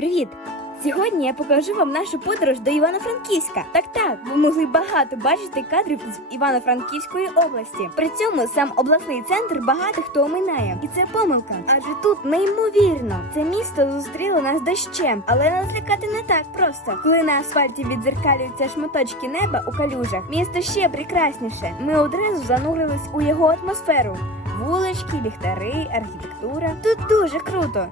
Привіт! Сьогодні я покажу вам нашу подорож до Івано-Франківська. Так так, ви могли багато бачити кадрів з Івано-Франківської області. При цьому сам обласний центр багато хто оминає. І це помилка. Адже тут неймовірно. Це місто зустріло нас дощем, але нас не так просто. Коли на асфальті відзеркалюються шматочки неба у калюжах, місто ще прекрасніше. Ми одразу занурились у його атмосферу. Вулички, ліхтари, архітектура. Тут дуже круто.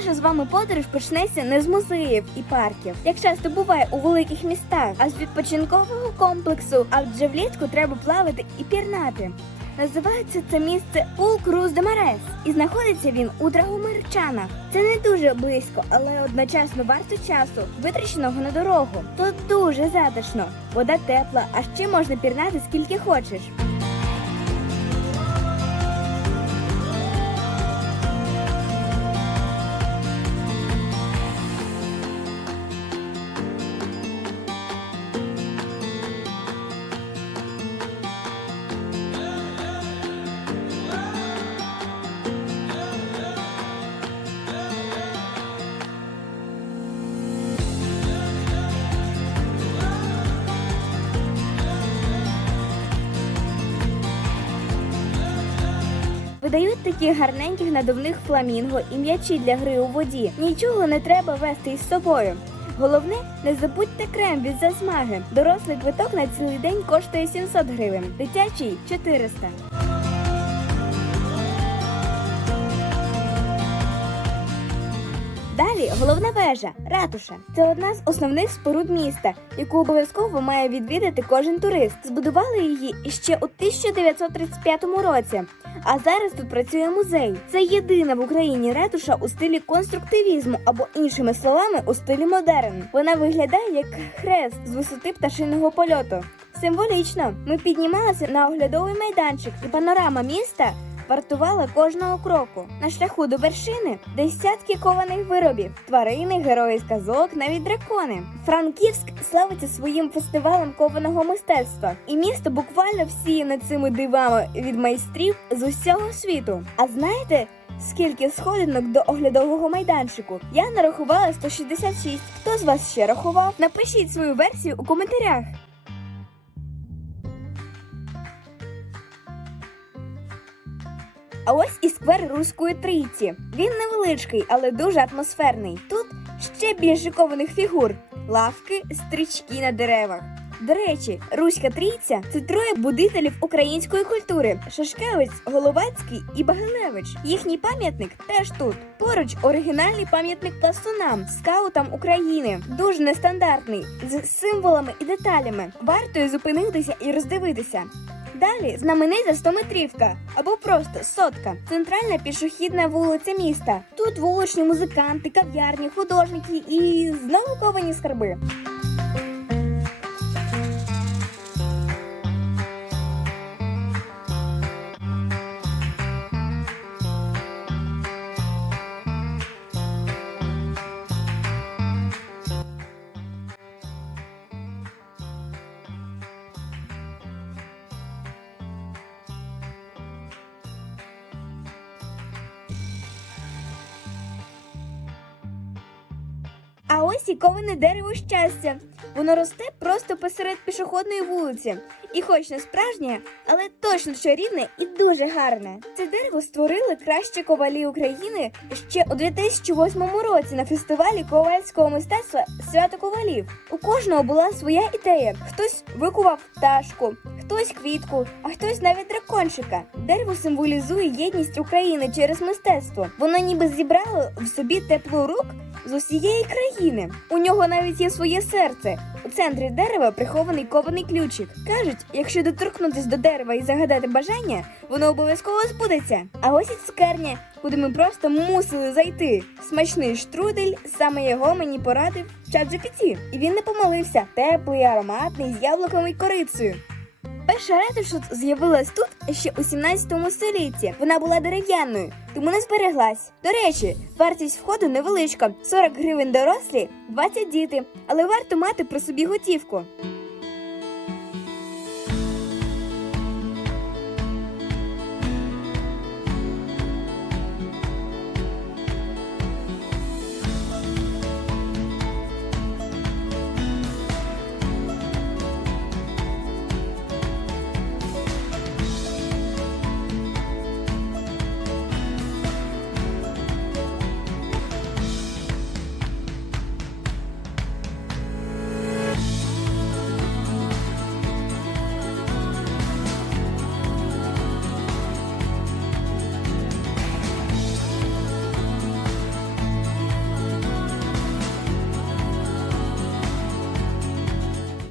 Наша з вами подорож почнеться не з музеїв і парків, як часто буває у великих містах, а з відпочинкового комплексу. Адже влітку треба плавати і пірнати. Називається це місце Пул де Марес, і знаходиться він у Драгомирчанах. Це не дуже близько, але одночасно варто часу, витраченого на дорогу. Тут дуже затишно, вода тепла, а ще можна пірнати скільки хочеш. Видають таких гарненьких надувних фламінго і м'ячі для гри у воді. Нічого не треба вести із собою. Головне, не забудьте крем від засмаги. Дорослий квиток на цілий день коштує 700 гривень, дитячий 400. Далі головна вежа ратуша. Це одна з основних споруд міста, яку обов'язково має відвідати кожен турист. Збудували її іще у 1935 році. А зараз тут працює музей. Це єдина в Україні ратуша у стилі конструктивізму або іншими словами у стилі модерн. Вона виглядає як хрест з висоти пташиного польоту. Символічно, ми піднімалися на оглядовий майданчик, і панорама міста вартувала кожного кроку. На шляху до вершини десятки кованих виробів, тварини, герої з казок, навіть дракони. Франківськ славиться своїм фестивалем кованого мистецтва, і місто буквально всіяне цими дивами від майстрів з усього світу. А знаєте? Скільки сходинок до оглядового майданчику? Я нарахувала 166. Хто з вас ще рахував? Напишіть свою версію у коментарях. А ось і сквер Руської трійці. Він невеличкий, але дуже атмосферний. Тут ще більше кованих фігур, лавки, стрічки на деревах. До речі, Руська трійця це троє будителів української культури: Шашкевич, Головацький і Багилевич. Їхній пам'ятник теж тут. Поруч оригінальний пам'ятник пластунам, скаутам України, дуже нестандартний, з символами і деталями. Варто зупинитися і роздивитися. Далі знаменита стометрівка або просто сотка, центральна пішохідна вулиця міста. Тут вуличні музиканти, кав'ярні, художники і знову ковані скарби. Ось і коване дерево щастя. Воно росте просто посеред пішохідної вулиці. І хоч не справжнє, але точно чарівне і дуже гарне. Це дерево створили кращі ковалі України ще у 2008 році на фестивалі ковальського мистецтва Свято Ковалів. У кожного була своя ідея. Хтось викував пташку, хтось квітку, а хтось навіть дракончика. Дерево символізує єдність України через мистецтво. Воно ніби зібрало в собі тепло рук з усієї країни. У нього навіть є своє серце. У центрі дерева прихований кований ключик. Кажуть, якщо доторкнутись до дерева і загадати бажання, воно обов'язково збудеться. А ось і цукерня, куди ми просто мусили зайти. Смачний штрудель, саме його мені порадив чат GPT. І він не помилився. Теплий, ароматний, з яблуком і корицею. Перша ратуша з'явилась тут ще у 17 столітті. Вона була дерев'яною, тому не збереглась. До речі, вартість входу невеличка 40 гривень дорослі, 20 діти, але варто мати при собі готівку.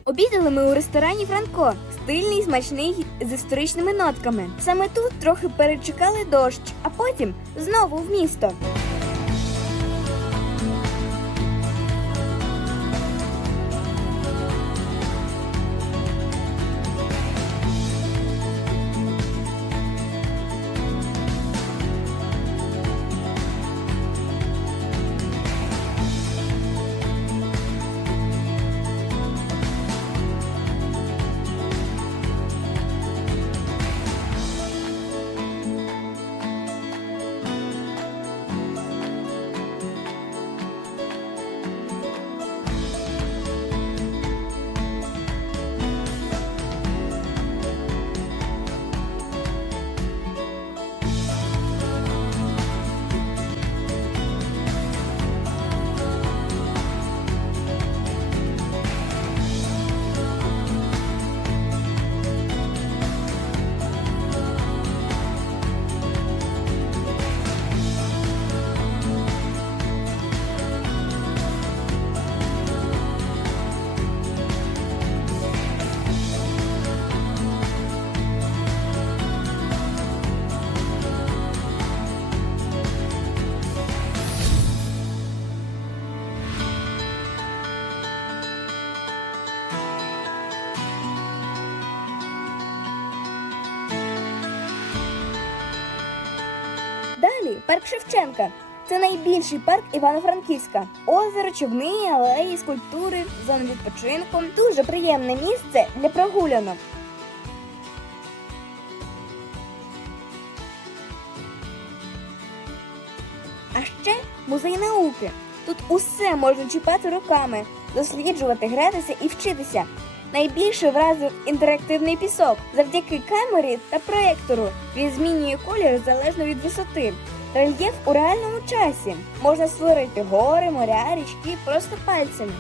Обідали ми у ресторані Франко, стильний, смачний з історичними нотками. Саме тут трохи перечекали дощ, а потім знову в місто. Парк Шевченка. Це найбільший парк Івано-Франківська. Озеро, човни, алеї, скульптури, зона відпочинку. Дуже приємне місце для прогулянок. А ще музей науки. Тут усе можна чіпати руками, досліджувати, гратися і вчитися. Найбільше вразив інтерактивний пісок. Завдяки камері та проектору він змінює колір залежно від висоти. Рельєф у реальному часі. Можна створити гори, моря, річки просто пальцями.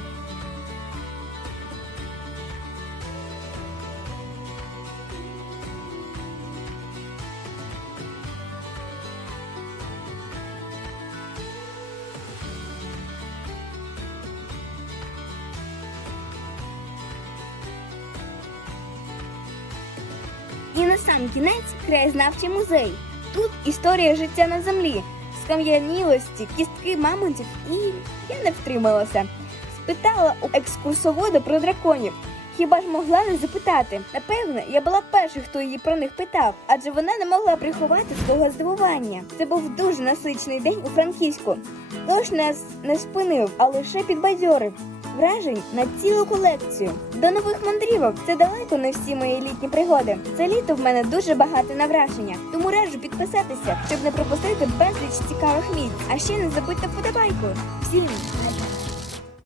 І на сам кінець краєзнавчий музей. Тут історія життя на землі, скам'янілості, кістки мамонтів і я не втрималася. Спитала у екскурсовода про драконів. Хіба ж могла не запитати? Напевне, я була перша, хто її про них питав, адже вона не могла приховати свого здивування. Це був дуже насичений день у Франківську. Дощ нас не спинив, а лише підбадьорив. Вражень на цілу колекцію. До нових мандрівок це далеко не всі мої літні пригоди. Це літо в мене дуже багато на враження, тому раджу підписатися, щоб не пропустити безліч цікавих місць. А ще не забудьте вподобайку. Всім!